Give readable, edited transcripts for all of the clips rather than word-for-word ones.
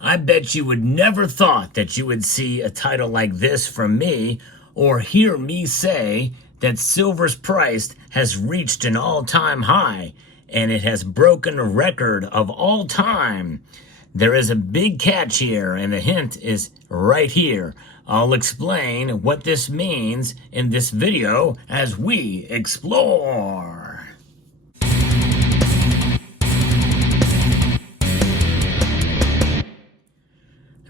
I bet you would never thought that you would see a title like this from me or hear me say that silver's price has reached an all-time high and it has broken a record of all time. There is a big catch here, and the hint is right here. I'll explain what this means in this video as we explore. The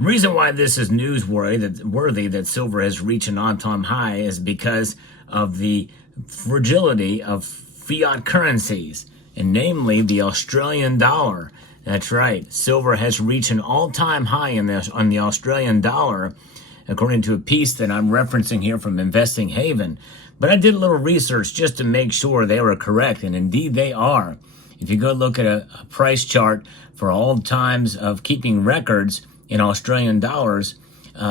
reason why this is newsworthy that silver has reached an all-time high is because of the fragility of fiat currencies, and namely the Australian dollar. That's right, silver has reached an all-time high on the Australian dollar, according to a piece that I'm referencing here from Investing Haven. But I did a little research just to make sure they were correct, and indeed they are. If you go look at a price chart for all times of keeping records in Australian dollars,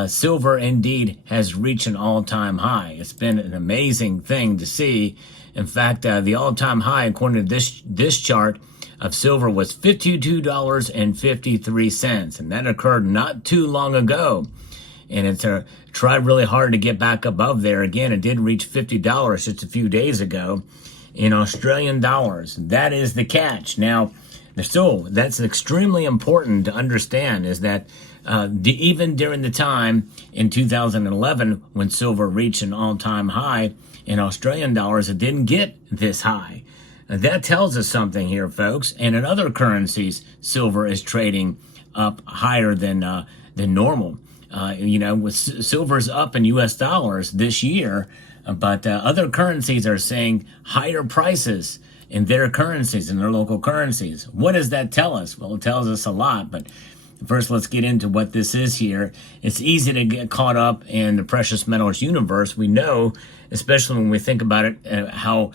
silver indeed has reached an all-time high. It's been an amazing thing to see. In fact, the all-time high, according to this chart, of silver was $52.53, and that occurred not too long ago. And it's tried really hard to get back above there. Again, it did reach $50 just a few days ago in Australian dollars. That is the catch. Now, that's extremely important to understand, is that even during the time in 2011 when silver reached an all-time high in Australian dollars, it didn't get this high. That tells us something here, folks. And in other currencies, silver is trading up higher than normal. With silver's up in U.S. dollars this year, but other currencies are seeing higher prices in their currencies, in their local currencies. What does that tell us? Well, it tells us a lot, but first let's get into what this is here. It's easy to get caught up in the precious metals universe. We know, especially when we think about it, how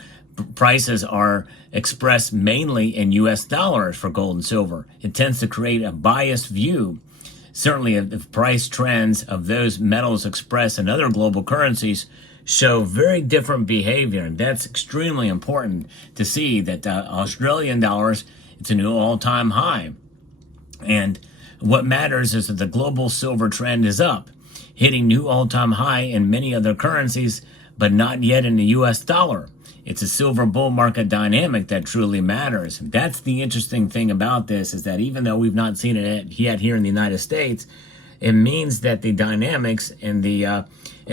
prices are expressed mainly in U.S. dollars for gold and silver. It tends to create a biased view. Certainly, the price trends of those metals expressed in other global currencies show very different behavior, and that's extremely important to see that Australian dollars, it's a new all-time high. And what matters is that the global silver trend is up, hitting new all-time high in many other currencies, but not yet in the U.S. dollar. It's a silver bull market dynamic that truly matters. And that's the interesting thing about this, is that even though we've not seen it yet here in the United States, it means that the dynamics and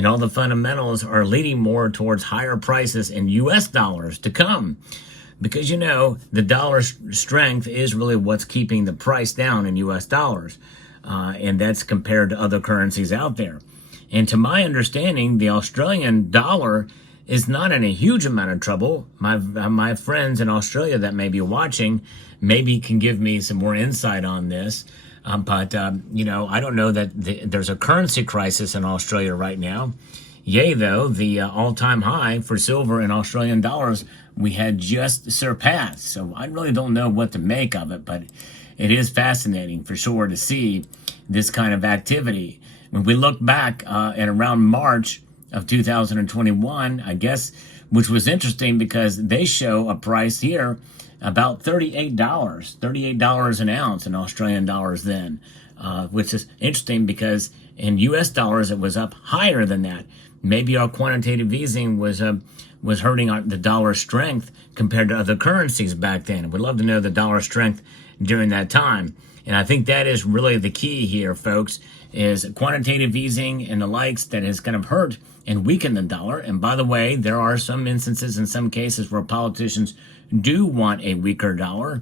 all the fundamentals are leading more towards higher prices in U.S. dollars to come. Because, the dollar strength is really what's keeping the price down in U.S. dollars. And that's compared to other currencies out there. And to my understanding, the Australian dollar is not in a huge amount of trouble. My friends in Australia that may be watching maybe can give me some more insight on this. But I don't know that there's a currency crisis in Australia right now. Yea, though, the all-time high for silver in Australian dollars we had just surpassed. So I really don't know what to make of it, but it is fascinating for sure to see this kind of activity. When we look back at around March of 2021, I guess, which was interesting because they show a price here about $38 an ounce in Australian dollars then, which is interesting because in U.S. dollars it was up higher than that. Maybe our quantitative easing was hurting the dollar strength compared to other currencies back then. We'd love to know the dollar strength during that time. And I think that is really the key here, folks, is quantitative easing and the likes that has kind of hurt and weakened the dollar. And by the way, there are some instances in some cases where politicians do want a weaker dollar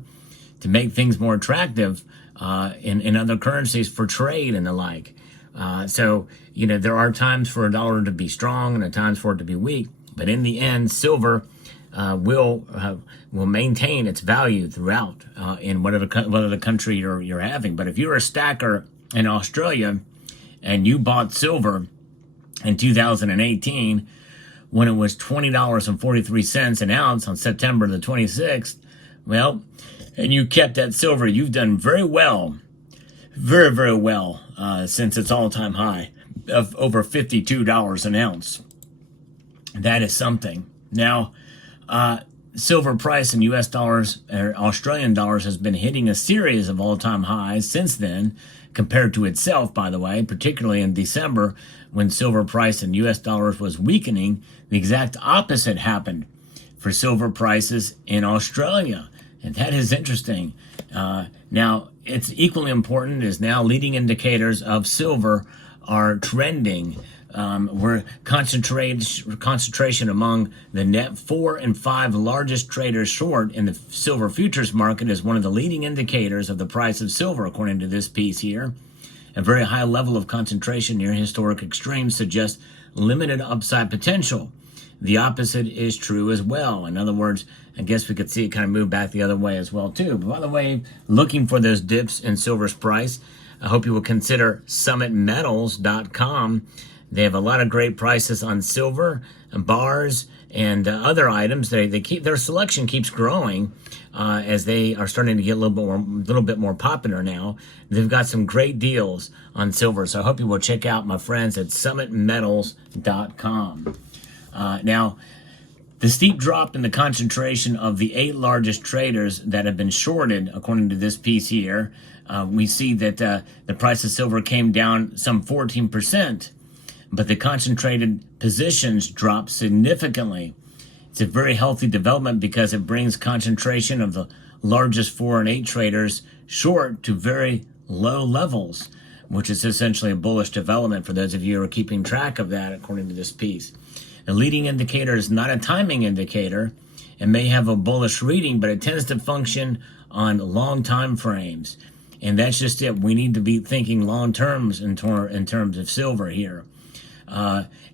to make things more attractive in other currencies for trade and the like. So there are times for a dollar to be strong and at times for it to be weak. But in the end, silver will maintain its value throughout in whatever country you're having. But if you're a stacker in Australia and you bought silver in 2018 when it was $20.43 an ounce on September the 26th, well, and you kept that silver, you've done very well, very, very well since its all-time high of over $52 an ounce. That is something. Now, silver price in U.S. dollars or Australian dollars has been hitting a series of all-time highs since then, compared to itself, by the way, particularly in December when silver price in US dollars was weakening. The exact opposite happened for silver prices in Australia. And that is interesting. Now, it's equally important is now leading indicators of silver are trending. Where concentration among the net 4 and 5 largest traders short in the silver futures market is one of the leading indicators of the price of silver, according to this piece here. A very high level of concentration near historic extremes suggests limited upside potential. The opposite is true as well. In other words, I guess we could see it kind of move back the other way as well too. But by the way, looking for those dips in silver's price, I hope you will consider summitmetals.com. They have a lot of great prices on silver and bars and other items. They keep their selection keeps growing as they are starting to get a little bit more popular now. They've got some great deals on silver, so I hope you will check out my friends at summitmetals.com. Now, the steep drop in the concentration of the 8 largest traders that have been shorted, according to this piece here, we see that the price of silver came down some 14%. But the concentrated positions drop significantly. It's a very healthy development because it brings concentration of the largest 4 and 8 traders short to very low levels, which is essentially a bullish development for those of you who are keeping track of that, according to this piece. The leading indicator is not a timing indicator. It may have a bullish reading, but it tends to function on long time frames. And that's just it. We need to be thinking long terms in terms of silver here.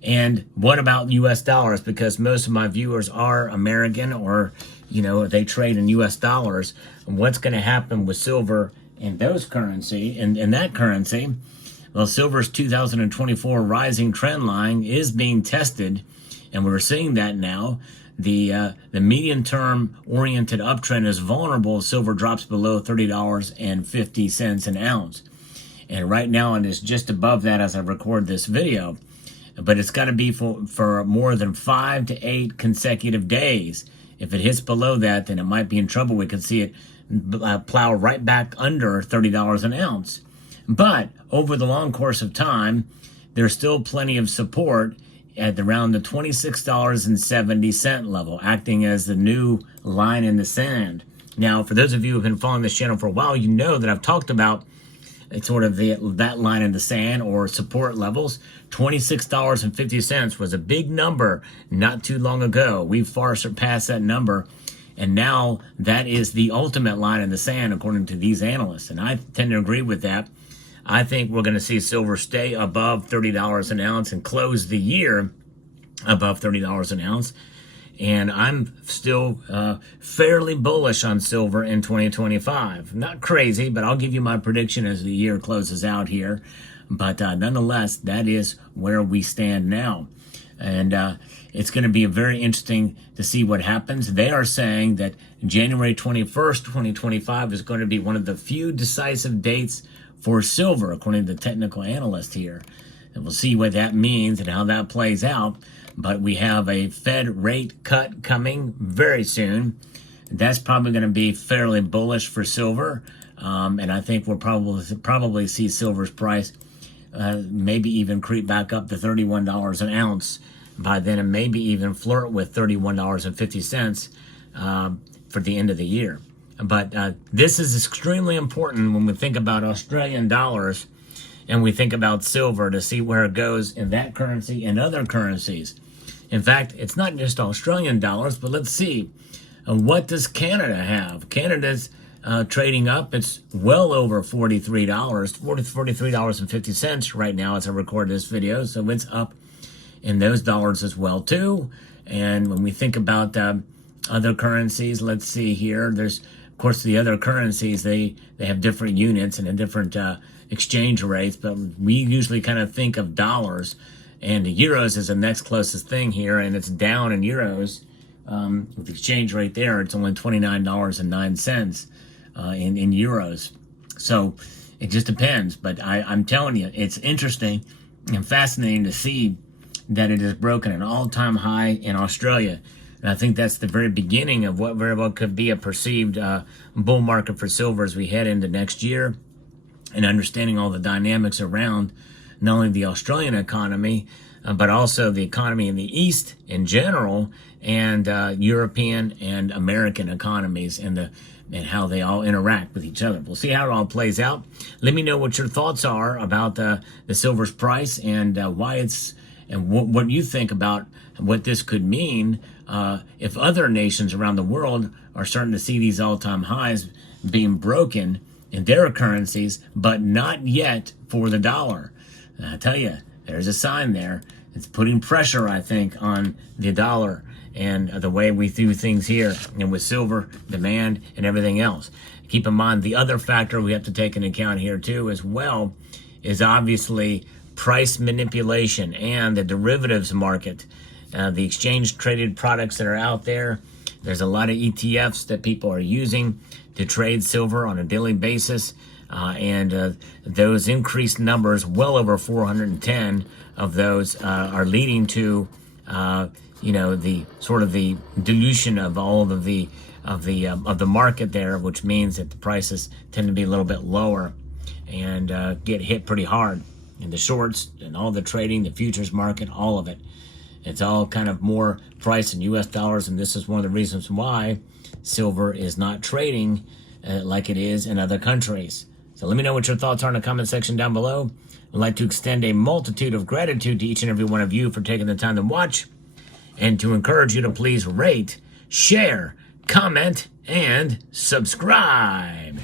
And what about U.S. dollars? Because most of my viewers are American or, they trade in U.S. dollars. What's going to happen with silver in those currency, in that currency? Well, silver's 2024 rising trend line is being tested, and we're seeing that now. The medium-term oriented uptrend is vulnerable. Silver drops below $30.50 an ounce. And right now it is just above that as I record this video. But it's got to be for more than 5 to 8 consecutive days. If it hits below that, then it might be in trouble. We could see it plow right back under $30 an ounce. But over the long course of time, there's still plenty of support at around the $26.70 level, acting as the new line in the sand. Now, for those of you who have been following this channel for a while, you know that I've talked about sort of that line in the sand or support levels. $26.50 was a big number not too long ago. We've far surpassed that number, and now that is the ultimate line in the sand according to these analysts, and I tend to agree with that. I think we're going to see silver stay above $30 an ounce and close the year above $30 an ounce. And I'm still fairly bullish on silver in 2025. Not crazy, but I'll give you my prediction as the year closes out here. But nonetheless, that is where we stand now. And it's going to be very interesting to see what happens. They are saying that January 21st, 2025 is going to be one of the few decisive dates for silver, according to the technical analyst here. And we'll see what that means and how that plays out. But we have a Fed rate cut coming very soon. That's probably going to be fairly bullish for silver. And I think we'll probably see silver's price maybe even creep back up to $31 an ounce by then, and maybe even flirt with $31.50 for the end of the year. But this is extremely important when we think about Australian dollars and we think about silver, to see where it goes in that currency and other currencies. In fact, it's not just Australian dollars, but let's see. What does Canada have? Canada's trading up. It's well over $43, $43.50 right now as I record this video. So it's up in those dollars as well too. And when we think about other currencies, let's see here. There's, of course, the other currencies, they have different units and a different exchange rates, but we usually kind of think of dollars, and the euros is the next closest thing here, and it's down in euros. With the exchange rate there, it's only $29.09 in euros. So it just depends, but I'm telling you, it's interesting and fascinating to see that it has broken an all-time high in Australia. And I think that's the very beginning of what very well could be a perceived bull market for silver as we head into next year. and understanding all the dynamics around not only the Australian economy, but also the economy in the East in general, and European and American economies, and how they all interact with each other. We'll see how it all plays out. Let me know what your thoughts are about the silver's price, and why it's, and what you think about what this could mean if other nations around the world are starting to see these all-time highs being broken in their currencies, but not yet for the dollar. I tell you, there's a sign there. It's putting pressure, I think, on the dollar and the way we do things here, and with silver demand and everything else. Keep in mind, the other factor we have to take into account here too as well is obviously price manipulation and the derivatives market, the exchange traded products that are out there. There's a lot of ETFs that people are using to trade silver on a daily basis, and those increased numbers, well over 410 of those, are leading to the sort of the dilution of all of the market there, which means that the prices tend to be a little bit lower and get hit pretty hard. And the shorts and all the trading, the futures market, all of it, it's all kind of more priced in U.S. dollars, and this is one of the reasons why silver is not trading like it is in other countries. So let me know what your thoughts are in the comment section down below. I'd like to extend a multitude of gratitude to each and every one of you for taking the time to watch, and to encourage you to please rate, share, comment, and subscribe.